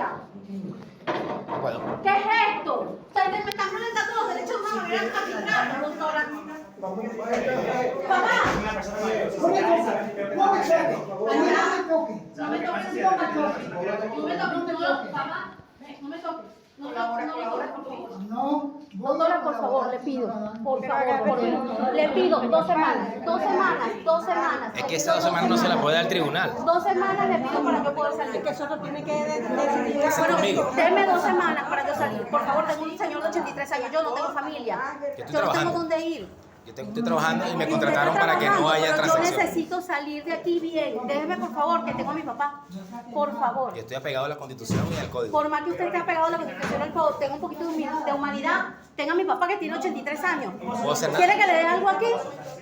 familia. Bueno. ¿Qué es esto? Ustedes me están violentando los derechos de una manera arbitraria, doctora. Papá. No me toques, papá. No me toques. Doctora, por favor, le pido. Por favor, le pido 2 semanas. 2 semanas. Es que esas 2 semanas no se la puede dar al tribunal. 2 semanas le pido para yo poder salir. Que eso no tiene que decidir. Conmigo. Denme 2 semanas para yo salir. Por favor, tengo un señor de 83 años. Yo no tengo familia. Yo no tengo dónde ir. Yo estoy trabajando y me contrataron para que no haya transacción. Yo necesito salir de aquí bien. Déjeme, por favor, que tengo a mi papá. Por favor. Yo estoy apegado a la Constitución y al Código. Por más que usted esté apegado a la Constitución, tenga un poquito de humanidad. Tenga a mi papá que tiene 83 años. No puedo hacer nada. ¿Quiere que le dé algo aquí?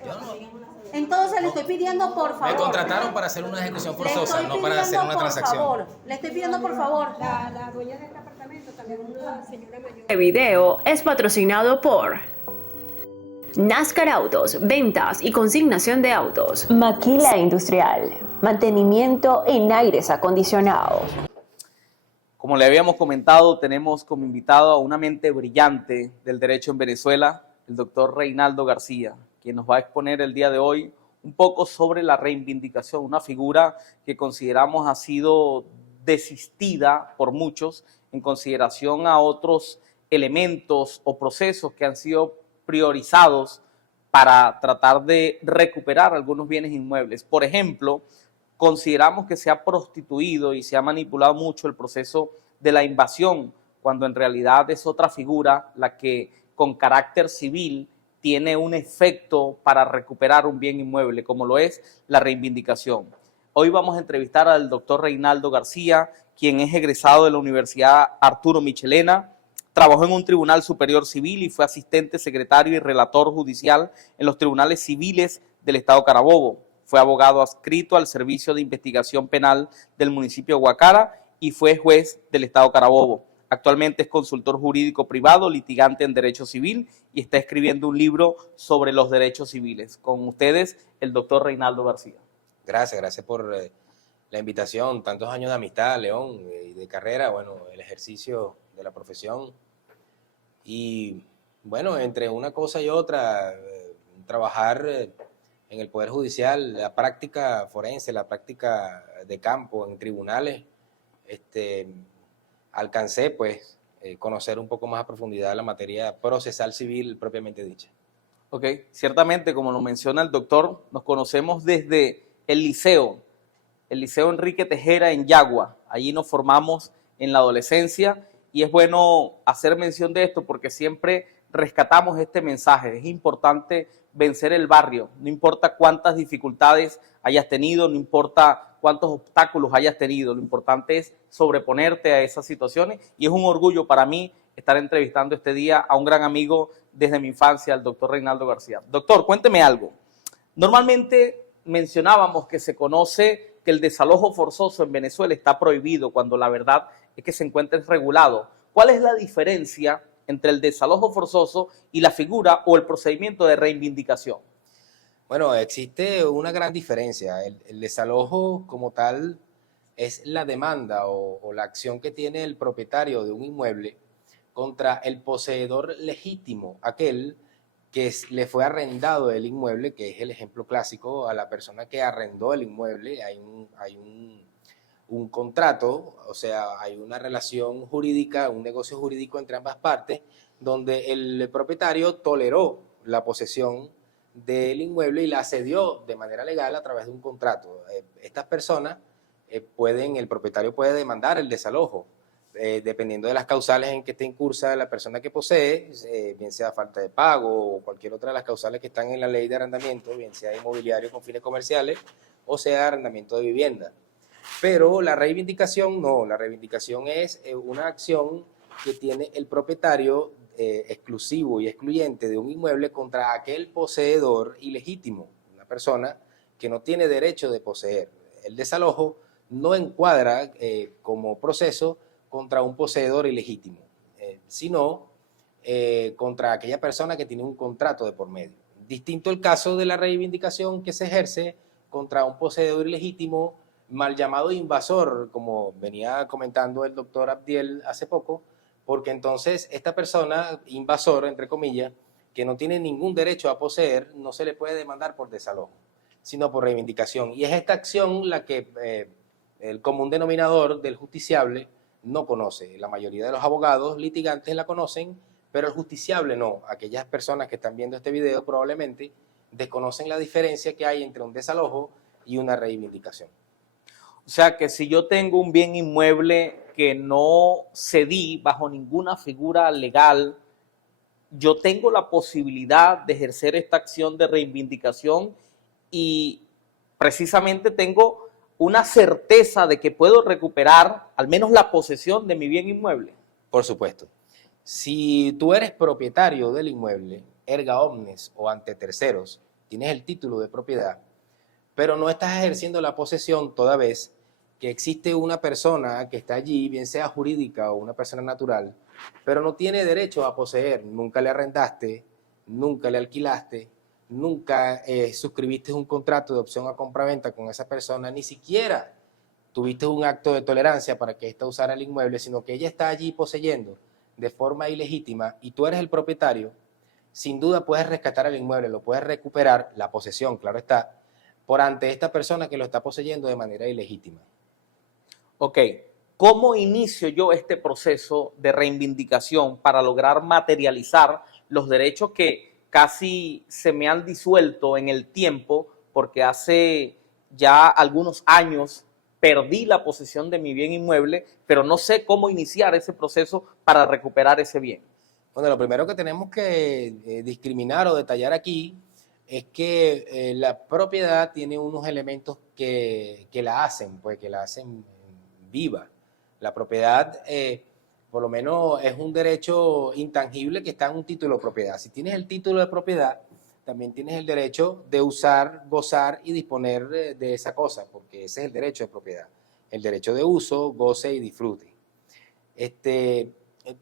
Yo no. Entonces le estoy pidiendo, por favor. Me contrataron para hacer una ejecución forzosa, no para hacer una transacción. Favor. Le estoy pidiendo, por favor. La dueña de este apartamento también, una señora mayor. Este video es patrocinado por NASCAR Autos, ventas y consignación de autos. Maquila Industrial, mantenimiento en aires acondicionados. Como le habíamos comentado, tenemos como invitado a una mente brillante del derecho en Venezuela, el doctor Reinaldo García, quien nos va a exponer el día de hoy un poco sobre la reivindicación, una figura que consideramos ha sido desistida por muchos en consideración a otros elementos o procesos que han sido priorizados para tratar de recuperar algunos bienes inmuebles. Por ejemplo, consideramos que se ha prostituido y se ha manipulado mucho el proceso de la invasión, cuando en realidad es otra figura la que con carácter civil tiene un efecto para recuperar un bien inmueble, como lo es la reivindicación. Hoy vamos a entrevistar al doctor Reinaldo García, quien es egresado de la Universidad Arturo Michelena. Trabajó en un tribunal superior civil y fue asistente, secretario y relator judicial en los tribunales civiles del Estado Carabobo. Fue abogado adscrito al Servicio de Investigación Penal del municipio de Guacara y fue juez del Estado Carabobo. Actualmente es consultor jurídico privado, litigante en derecho civil y está escribiendo un libro sobre los derechos civiles. Con ustedes, el doctor Reinaldo García. Gracias por la invitación. Tantos años de amistad, León, y de carrera, bueno, el ejercicio de la profesión. Y bueno, entre una cosa y otra, trabajar en el Poder Judicial, la práctica forense, la práctica de campo en tribunales, alcancé pues conocer un poco más a profundidad la materia procesal civil propiamente dicha. Ok, ciertamente, como lo menciona el doctor, nos conocemos desde el Liceo Enrique Tejera en Yagua. Allí nos formamos en la adolescencia y es bueno hacer mención de esto porque siempre rescatamos este mensaje. Es importante vencer el barrio, no importa cuántas dificultades hayas tenido, no importa cuántos obstáculos hayas tenido, lo importante es sobreponerte a esas situaciones y es un orgullo para mí estar entrevistando este día a un gran amigo desde mi infancia, el doctor Reinaldo García. Doctor, cuénteme algo. Normalmente mencionábamos que se conoce que el desalojo forzoso en Venezuela está prohibido cuando la verdad es que se encuentra regulado. ¿Cuál es la diferencia entre el desalojo forzoso y la figura o el procedimiento de reivindicación? Bueno, existe una gran diferencia. El desalojo como tal es la demanda o la acción que tiene el propietario de un inmueble contra el poseedor legítimo, aquel que le fue arrendado el inmueble, que es el ejemplo clásico, a la persona que arrendó el inmueble. Hay un contrato, o sea, hay una relación jurídica, un negocio jurídico entre ambas partes, donde el propietario toleró la posesión del inmueble y la cedió de manera legal a través de un contrato. Estas personas el propietario puede demandar el desalojo, dependiendo de las causales en que esté incursa la persona que posee, bien sea falta de pago o cualquier otra de las causales que están en la ley de arrendamiento, bien sea inmobiliario con fines comerciales o sea arrendamiento de vivienda. Pero la reivindicación no, la reivindicación es una acción que tiene el propietario exclusivo y excluyente de un inmueble contra aquel poseedor ilegítimo, una persona que no tiene derecho de poseer. El desalojo no encuadra como proceso contra un poseedor ilegítimo, sino contra aquella persona que tiene un contrato de por medio. Distinto el caso de la reivindicación que se ejerce contra un poseedor ilegítimo mal llamado invasor, como venía comentando el doctor Abdiel hace poco, porque entonces esta persona, invasor, entre comillas, que no tiene ningún derecho a poseer, no se le puede demandar por desalojo, sino por reivindicación. Y es esta acción la que el común denominador del justiciable no conoce. La mayoría de los abogados litigantes la conocen, pero el justiciable no. Aquellas personas que están viendo este video probablemente desconocen la diferencia que hay entre un desalojo y una reivindicación. O sea que si yo tengo un bien inmueble que no cedí bajo ninguna figura legal, yo tengo la posibilidad de ejercer esta acción de reivindicación y precisamente tengo una certeza de que puedo recuperar al menos la posesión de mi bien inmueble. Por supuesto. Si tú eres propietario del inmueble, erga omnes o ante terceros, tienes el título de propiedad, pero no estás ejerciendo la posesión toda vez que existe una persona que está allí, bien sea jurídica o una persona natural, pero no tiene derecho a poseer, nunca le arrendaste, nunca le alquilaste, nunca suscribiste un contrato de opción a compraventa con esa persona, ni siquiera tuviste un acto de tolerancia para que ésta usara el inmueble, sino que ella está allí poseyendo de forma ilegítima y tú eres el propietario, sin duda puedes rescatar el inmueble, lo puedes recuperar, la posesión, claro está, por ante esta persona que lo está poseyendo de manera ilegítima. Ok, ¿cómo inicio yo este proceso de reivindicación para lograr materializar los derechos que casi se me han disuelto en el tiempo porque hace ya algunos años perdí la posesión de mi bien inmueble, pero no sé cómo iniciar ese proceso para recuperar ese bien? Bueno, lo primero que tenemos que discriminar o detallar aquí es que la propiedad tiene unos elementos que la hacen, pues que la hacen viva. La propiedad, por lo menos, es un derecho intangible que está en un título de propiedad. Si tienes el título de propiedad, también tienes el derecho de usar, gozar y disponer de esa cosa, porque ese es el derecho de propiedad. El derecho de uso, goce y disfrute.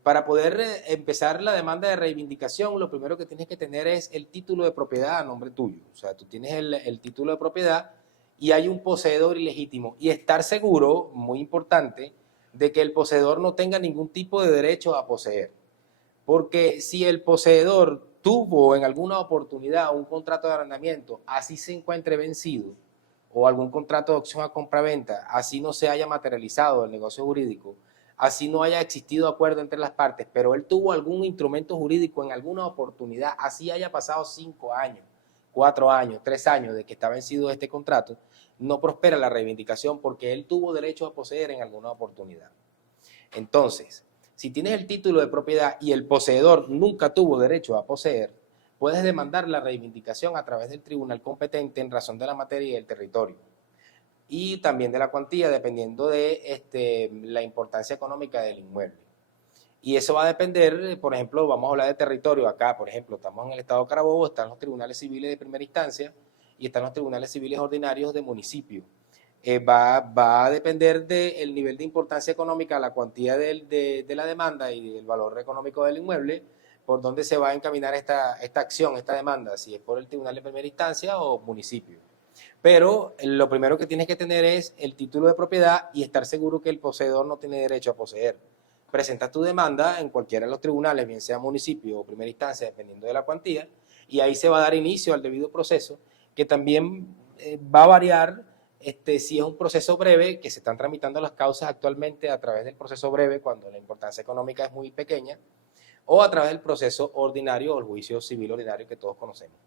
Para poder empezar la demanda de reivindicación, lo primero que tienes que tener es el título de propiedad a nombre tuyo. O sea, tú tienes el título de propiedad y hay un poseedor ilegítimo. Y estar seguro, muy importante, de que el poseedor no tenga ningún tipo de derecho a poseer. Porque si el poseedor tuvo en alguna oportunidad un contrato de arrendamiento, así se encuentre vencido, o algún contrato de opción a compraventa, así no se haya materializado el negocio jurídico, así no haya existido acuerdo entre las partes, pero él tuvo algún instrumento jurídico en alguna oportunidad, así haya pasado 5 años, 4 años, 3 años de que está vencido este contrato, no prospera la reivindicación porque él tuvo derecho a poseer en alguna oportunidad. Entonces, si tienes el título de propiedad y el poseedor nunca tuvo derecho a poseer, puedes demandar la reivindicación a través del tribunal competente en razón de la materia y del territorio. Y también de la cuantía, dependiendo de la importancia económica del inmueble. Y eso va a depender, por ejemplo, vamos a hablar de territorio. Acá, por ejemplo, estamos en el estado de Carabobo, están los tribunales civiles de primera instancia y están los tribunales civiles ordinarios de municipio. Va a depender del nivel de importancia económica, la cuantía de la demanda y del valor económico del inmueble, por dónde se va a encaminar esta acción, esta demanda, si es por el tribunal de primera instancia o municipio. Pero lo primero que tienes que tener es el título de propiedad y estar seguro que el poseedor no tiene derecho a poseer. Presentas tu demanda en cualquiera de los tribunales, bien sea municipio o primera instancia, dependiendo de la cuantía, y ahí se va a dar inicio al debido proceso, que también va a variar si es un proceso breve, que se están tramitando las causas actualmente a través del proceso breve cuando la importancia económica es muy pequeña, o a través del proceso ordinario o el juicio civil ordinario que todos conocemos.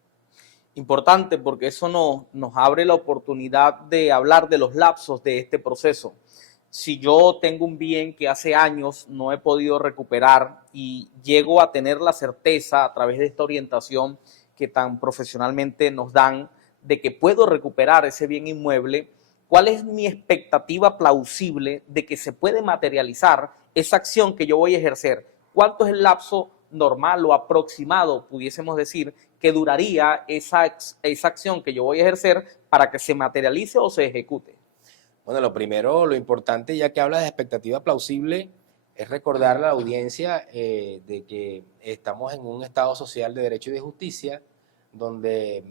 Importante porque eso nos abre la oportunidad de hablar de los lapsos de este proceso. Si yo tengo un bien que hace años no he podido recuperar y llego a tener la certeza a través de esta orientación que tan profesionalmente nos dan de que puedo recuperar ese bien inmueble, ¿cuál es mi expectativa plausible de que se puede materializar esa acción que yo voy a ejercer? ¿Cuánto es el lapso normal o aproximado, pudiésemos decir, que duraría esa acción que yo voy a ejercer para que se materialice o se ejecute? Bueno, lo primero, lo importante, ya que hablas de expectativa plausible, es recordar a la audiencia de que estamos en un Estado social de derecho y de justicia, donde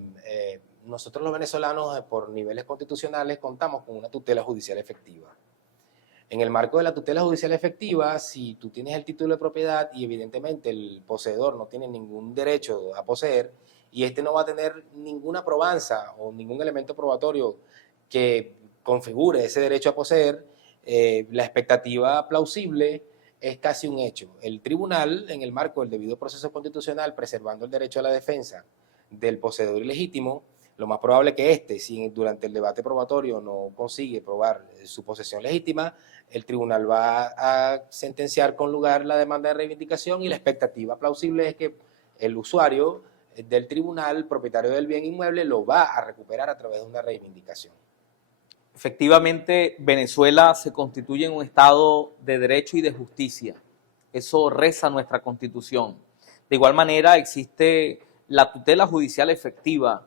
nosotros los venezolanos, por niveles constitucionales, contamos con una tutela judicial efectiva. En el marco de la tutela judicial efectiva, si tú tienes el título de propiedad y evidentemente el poseedor no tiene ningún derecho a poseer y este no va a tener ninguna probanza o ningún elemento probatorio que configure ese derecho a poseer, la expectativa plausible es casi un hecho. El tribunal, en el marco del debido proceso constitucional, preservando el derecho a la defensa del poseedor ilegítimo, lo más probable que si durante el debate probatorio no consigue probar su posesión legítima, el tribunal va a sentenciar con lugar la demanda de reivindicación y la expectativa plausible es que el usuario del tribunal, propietario del bien inmueble, lo va a recuperar a través de una reivindicación. Efectivamente, Venezuela se constituye en un estado de derecho y de justicia. Eso reza nuestra Constitución. De igual manera, existe la tutela judicial efectiva.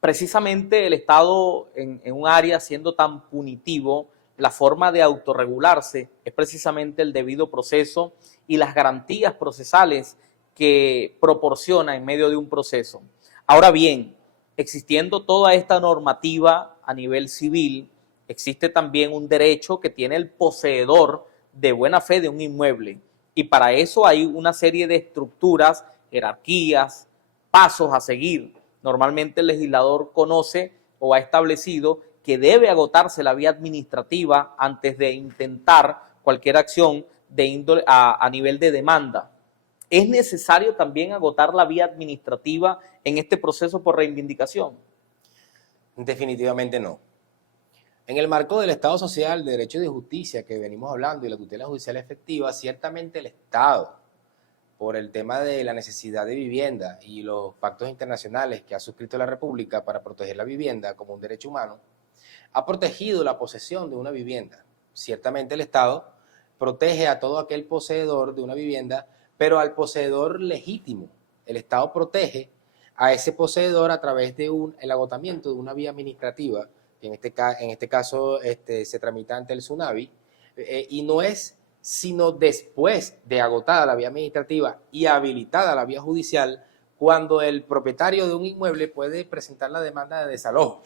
Precisamente el Estado en un área siendo tan punitivo, la forma de autorregularse es precisamente el debido proceso y las garantías procesales que proporciona en medio de un proceso. Ahora bien, existiendo toda esta normativa a nivel civil, existe también un derecho que tiene el poseedor de buena fe de un inmueble y para eso hay una serie de estructuras, jerarquías, pasos a seguir. Normalmente el legislador conoce o ha establecido que debe agotarse la vía administrativa antes de intentar cualquier acción de índole a nivel de demanda. ¿Es necesario también agotar la vía administrativa en este proceso por reivindicación? Definitivamente no. En el marco del Estado social, de derecho y de justicia que venimos hablando y la tutela judicial efectiva, ciertamente el Estado, por el tema de la necesidad de vivienda y los pactos internacionales que ha suscrito la República para proteger la vivienda como un derecho humano, ha protegido la posesión de una vivienda. Ciertamente el Estado protege a todo aquel poseedor de una vivienda, pero al poseedor legítimo. El Estado protege a ese poseedor a través de el agotamiento de una vía administrativa, que en este caso se tramita ante el SUNAVI, y no es sino después de agotada la vía administrativa y habilitada la vía judicial, cuando el propietario de un inmueble puede presentar la demanda de desalojo,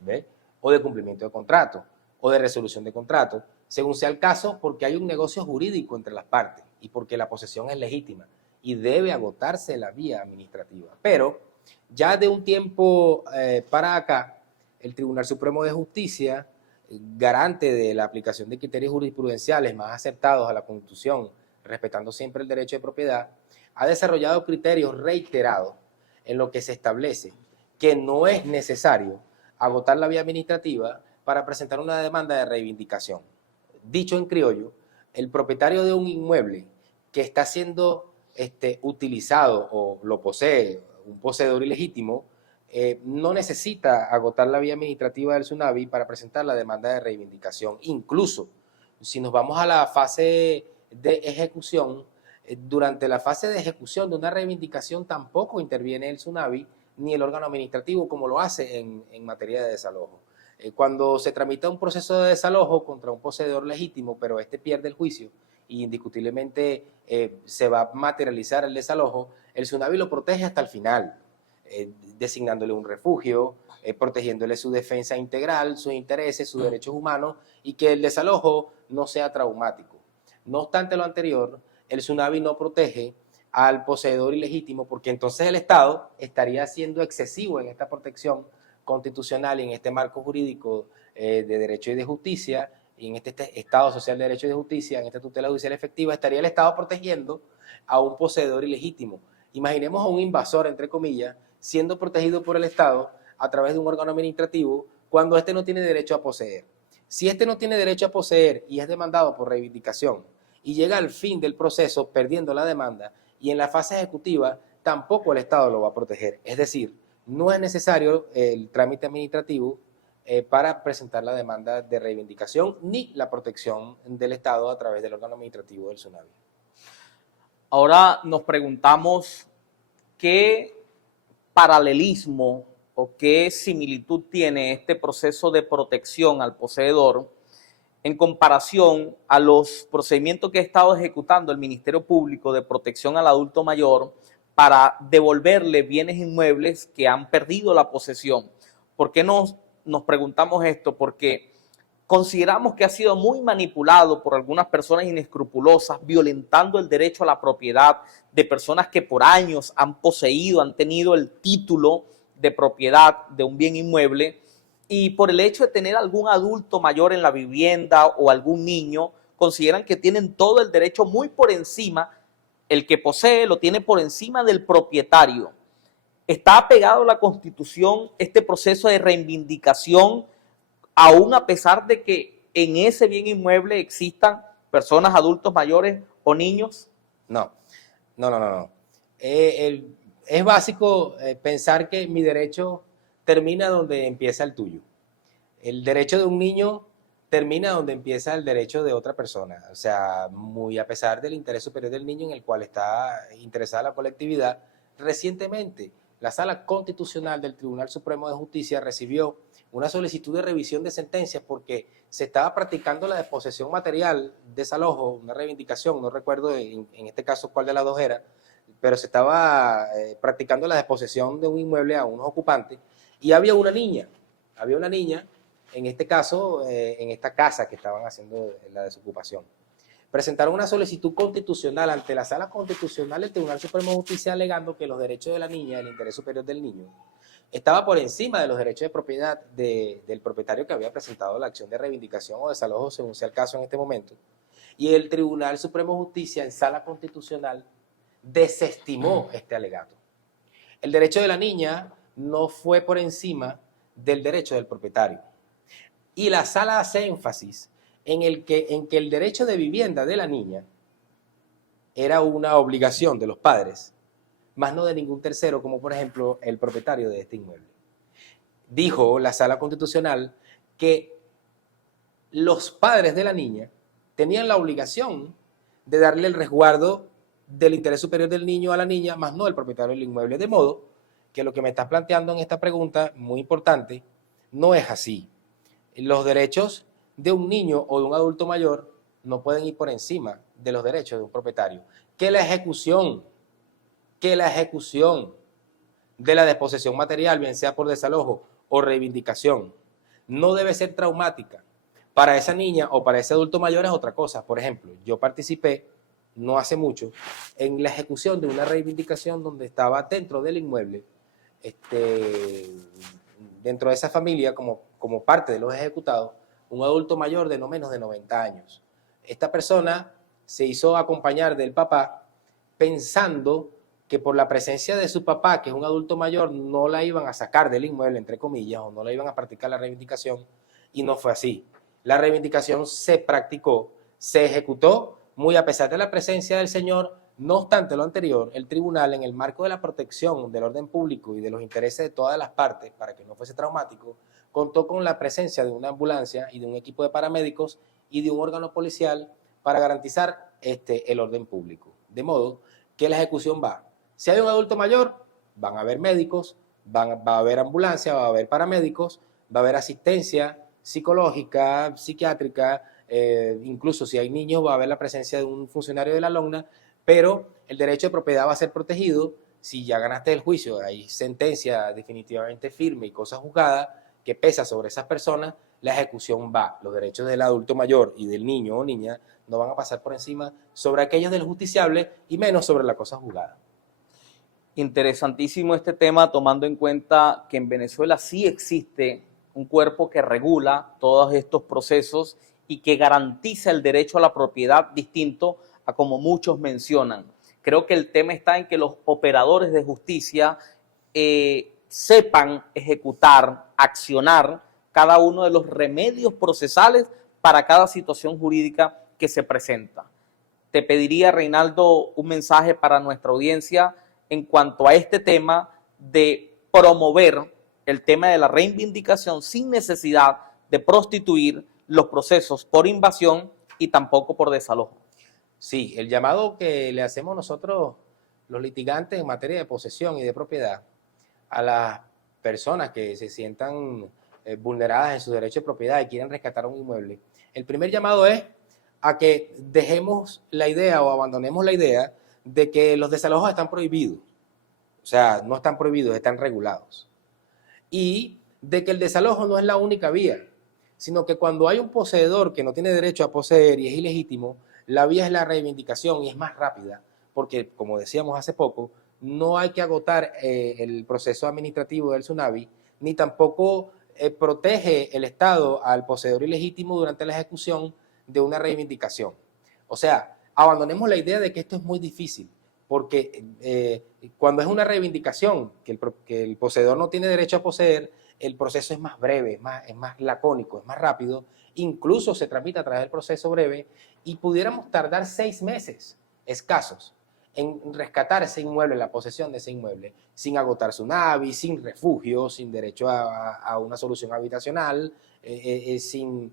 ¿ve? O de cumplimiento de contrato, o de resolución de contrato, según sea el caso, porque hay un negocio jurídico entre las partes y porque la posesión es legítima y debe agotarse la vía administrativa. Pero ya de un tiempo para acá, el Tribunal Supremo de Justicia, garante de la aplicación de criterios jurisprudenciales más acertados a la Constitución, respetando siempre el derecho de propiedad, ha desarrollado criterios reiterados en lo que se establece que no es necesario agotar la vía administrativa para presentar una demanda de reivindicación. Dicho en criollo, el propietario de un inmueble que está siendo utilizado o lo posee un poseedor ilegítimo, no necesita agotar la vía administrativa del SUNAVI para presentar la demanda de reivindicación. Incluso, si nos vamos a la fase de ejecución, durante la fase de ejecución de una reivindicación tampoco interviene el SUNAVI ni el órgano administrativo como lo hace en materia de desalojo. Cuando se tramita un proceso de desalojo contra un poseedor legítimo, pero pierde el juicio y indiscutiblemente se va a materializar el desalojo, el SUNAVI lo protege hasta el final, designándole un refugio, protegiéndole su defensa integral, sus intereses, sus derechos humanos y que el desalojo no sea traumático. No obstante lo anterior, el SUNAVI no protege al poseedor ilegítimo porque entonces el Estado estaría siendo excesivo en esta protección constitucional y en este marco jurídico de derecho y de justicia y en este Estado social de derecho y de justicia, en esta tutela judicial efectiva, estaría el Estado protegiendo a un poseedor ilegítimo. Imaginemos a un invasor, entre comillas, siendo protegido por el Estado a través de un órgano administrativo cuando no tiene derecho a poseer. Si no tiene derecho a poseer y es demandado por reivindicación y llega al fin del proceso perdiendo la demanda y en la fase ejecutiva tampoco el Estado lo va a proteger. Es decir, no es necesario el trámite administrativo para presentar la demanda de reivindicación ni la protección del Estado a través del órgano administrativo del SUNAVI. Ahora nos preguntamos qué paralelismo o qué similitud tiene este proceso de protección al poseedor en comparación a los procedimientos que ha estado ejecutando el Ministerio Público de Protección al Adulto Mayor para devolverle bienes inmuebles que han perdido la posesión. ¿Por qué nos preguntamos esto? Porque consideramos que ha sido muy manipulado por algunas personas inescrupulosas, violentando el derecho a la propiedad de personas que por años han poseído, han tenido el título de propiedad de un bien inmueble, y por el hecho de tener algún adulto mayor en la vivienda o algún niño, consideran que tienen todo el derecho muy por encima, el que posee lo tiene por encima del propietario. Está apegado a la Constitución este proceso de reivindicación, aún a pesar de que en ese bien inmueble existan personas, adultos mayores o niños. No. Es básico pensar que mi derecho termina donde empieza el tuyo. El derecho de un niño termina donde empieza el derecho de otra persona. O sea, muy a pesar del interés superior del niño en el cual está interesada la colectividad, recientemente la Sala Constitucional del Tribunal Supremo de Justicia recibió una solicitud de revisión de sentencias porque se estaba practicando la desposesión material, desalojo, una reivindicación, no recuerdo en este caso cuál de las dos era, pero se estaba practicando la desposesión de un inmueble a unos ocupantes y había una niña en este caso, en esta casa que estaban haciendo la desocupación. Presentaron una solicitud constitucional ante la Sala Constitucional del Tribunal Supremo de Justicia alegando que los derechos de la niña, el interés superior del niño, estaba por encima de los derechos de propiedad del propietario que había presentado la acción de reivindicación o desalojo, según sea el caso en este momento. Y el Tribunal Supremo de Justicia en Sala Constitucional desestimó este alegato. El derecho de la niña no fue por encima del derecho del propietario. Y la sala hace énfasis en que el derecho de vivienda de la niña era una obligación de los padres, más no de ningún tercero, como por ejemplo el propietario de este inmueble. Dijo la Sala Constitucional que los padres de la niña tenían la obligación de darle el resguardo del interés superior del niño a la niña, más no el propietario del inmueble. De modo que lo que me estás planteando en esta pregunta, muy importante, no es así. Los derechos de un niño o de un adulto mayor no pueden ir por encima de los derechos de un propietario. Que la ejecución de la desposesión material, bien sea por desalojo o reivindicación, no debe ser traumática para esa niña o para ese adulto mayor es otra cosa. Por ejemplo, yo participé no hace mucho en la ejecución de una reivindicación donde estaba dentro del inmueble, dentro de esa familia como parte de los ejecutados, un adulto mayor de no menos de 90 años. Esta persona se hizo acompañar del papá pensando que por la presencia de su papá, que es un adulto mayor, no la iban a sacar del inmueble, entre comillas, o no la iban a practicar la reivindicación, y no fue así. La reivindicación se practicó, se ejecutó, muy a pesar de la presencia del señor. No obstante lo anterior, el tribunal, en el marco de la protección del orden público y de los intereses de todas las partes, para que no fuese traumático, contó con la presencia de una ambulancia y de un equipo de paramédicos y de un órgano policial para garantizar el orden público. De modo que la ejecución va. Si hay un adulto mayor, van a haber médicos, va a haber ambulancia, va a haber paramédicos, va a haber asistencia psicológica, psiquiátrica, incluso si hay niños va a haber la presencia de un funcionario de la LONNA, pero el derecho de propiedad va a ser protegido. Si ya ganaste el juicio, hay sentencia definitivamente firme y cosa juzgada que pesa sobre esas personas, la ejecución va. Los derechos del adulto mayor y del niño o niña no van a pasar por encima sobre aquellos del justiciable y menos sobre la cosa juzgada. Interesantísimo este tema, tomando en cuenta que en Venezuela sí existe un cuerpo que regula todos estos procesos y que garantiza el derecho a la propiedad distinto a como muchos mencionan. Creo que el tema está en que los operadores de justicia sepan ejecutar, accionar cada uno de los remedios procesales para cada situación jurídica que se presenta. Te pediría, Reinaldo, un mensaje para nuestra audiencia en cuanto a este tema de promover el tema de la reivindicación sin necesidad de prostituir los procesos por invasión y tampoco por desalojo. Sí, el llamado que le hacemos nosotros, los litigantes en materia de posesión y de propiedad, a las personas que se sientan vulneradas en su derecho de propiedad y quieren rescatar un inmueble, el primer llamado es a que dejemos la idea o abandonemos la idea de que los desalojos están prohibidos. O sea, no están prohibidos, están regulados. Y de que el desalojo no es la única vía, sino que cuando hay un poseedor que no tiene derecho a poseer y es ilegítimo, la vía es la reivindicación y es más rápida, porque, como decíamos hace poco, no hay que agotar el proceso administrativo del tsunami, ni tampoco protege el Estado al poseedor ilegítimo durante la ejecución de una reivindicación. O sea, abandonemos la idea de que esto es muy difícil, porque cuando es una reivindicación que el poseedor no tiene derecho a poseer, el proceso es más breve, es más lacónico, es más rápido, incluso se tramita a través del proceso breve y pudiéramos tardar 6 meses escasos en rescatar ese inmueble, la posesión de ese inmueble, sin agotar su NAVI, sin refugio, sin derecho a una solución habitacional, sin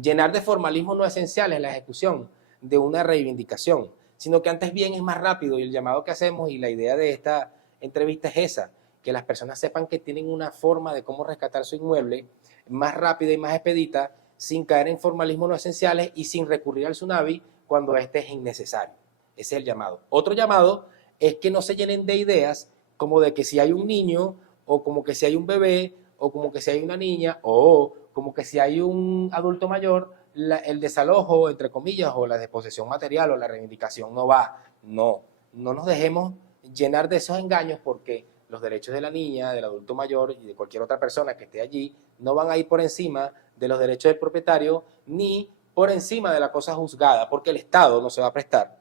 llenar de formalismo no esencial en la ejecución de una reivindicación, sino que antes bien es más rápido, y el llamado que hacemos y la idea de esta entrevista es esa, que las personas sepan que tienen una forma de cómo rescatar su inmueble más rápida y más expedita, sin caer en formalismos no esenciales y sin recurrir al tsunami cuando este es innecesario. Ese es el llamado. Otro llamado es que no se llenen de ideas como de que si hay un niño, o como que si hay un bebé, o como que si hay una niña, o como que si hay un adulto mayor, el desalojo, entre comillas, o la disposición material o la reivindicación no va. No nos dejemos llenar de esos engaños, porque los derechos de la niña, del adulto mayor y de cualquier otra persona que esté allí no van a ir por encima de los derechos del propietario ni por encima de la cosa juzgada, porque el Estado no se va a prestar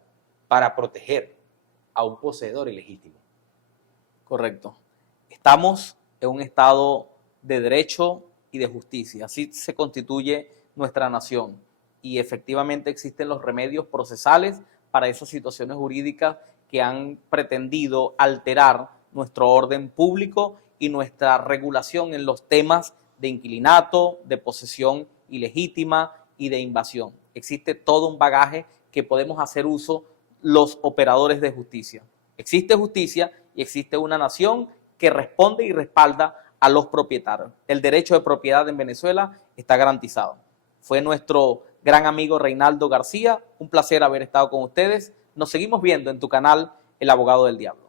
para proteger a un poseedor ilegítimo. Correcto. Estamos en un estado de derecho y de justicia. Así se constituye nuestra nación. Y efectivamente existen los remedios procesales para esas situaciones jurídicas que han pretendido alterar nuestro orden público y nuestra regulación en los temas de inquilinato, de posesión ilegítima y de invasión. Existe todo un bagaje que podemos hacer uso los operadores de justicia. Existe justicia y existe una nación que responde y respalda a los propietarios. El derecho de propiedad en Venezuela está garantizado. Fue nuestro gran amigo Reinaldo García. Un placer haber estado con ustedes. Nos seguimos viendo en tu canal El Abogado del Diablo.